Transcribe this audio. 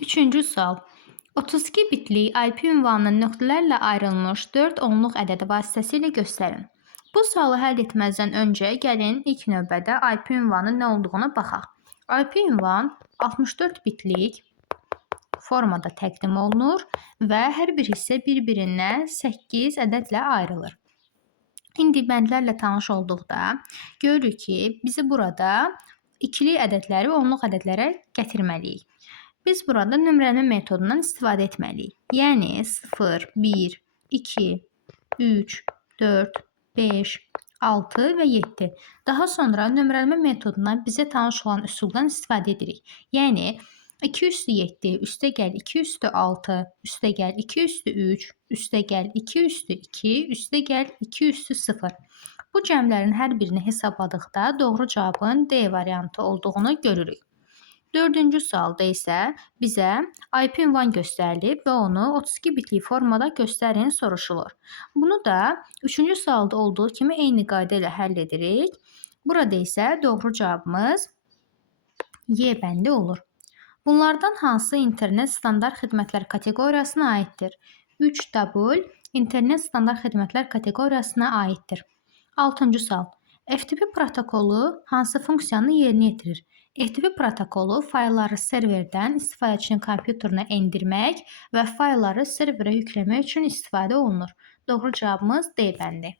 Üçüncü sual. 32 bitlik IP ünvanının nöqtələrlə ayrılmış 4 onluq ədədi vasitəsilə göstərin. Bu sualı həll etməzdən öncə gəlin ilk növbədə IP ünvanının nə olduğuna baxaq. IP ünvan 64 bitlik formada təqdim olunur və hər bir hissə bir-birindən 8 ədədlə ayrılır. İndi bəndlərlə tanış olduqda görürük ki, bizi burada ikili ədədləri onluq ədədlərə gətirməliyik. Biz burada nömrələnmə metodundan istifadə etməliyik. Yəni 0, 1, 2, 3, 4, 5, 6 və 7. Daha sonra nömrələnmə metodundan bizə tanış olan üsuldan istifadə edirik. Yəni 2 üstü 7, üstəgəl 2 üstü 6, üstəgəl 2 üstü 3, üstəgəl 2 üstü 2, üstəgəl 2 üstü 0. Bu cəmlərin hər birini hesabladıqda doğru cavabın D variantı olduğunu görürük. Dördüncü sualda isə bizə IP ünvan göstərilib və onu 32 bitlik formada göstərin soruşulur. Bunu da üçüncü sualda olduğu kimi eyni qayda ilə həll edirik. Burada isə doğru cavabımız Y bəndi olur. Bunlardan hansı internet standart xidmətlər kateqoriyasına aiddir? 3W internet standart xidmətlər kateqoriyasına aiddir. 6-cı sual. FTP protokolu hansı funksiyanı yerinə yetirir? FTP protokolu faylları serverdən istifadəçinin kompüterinə endirmək və faylları serverə yükləmək üçün istifadə olunur. Doğru cavabımız D bəndi.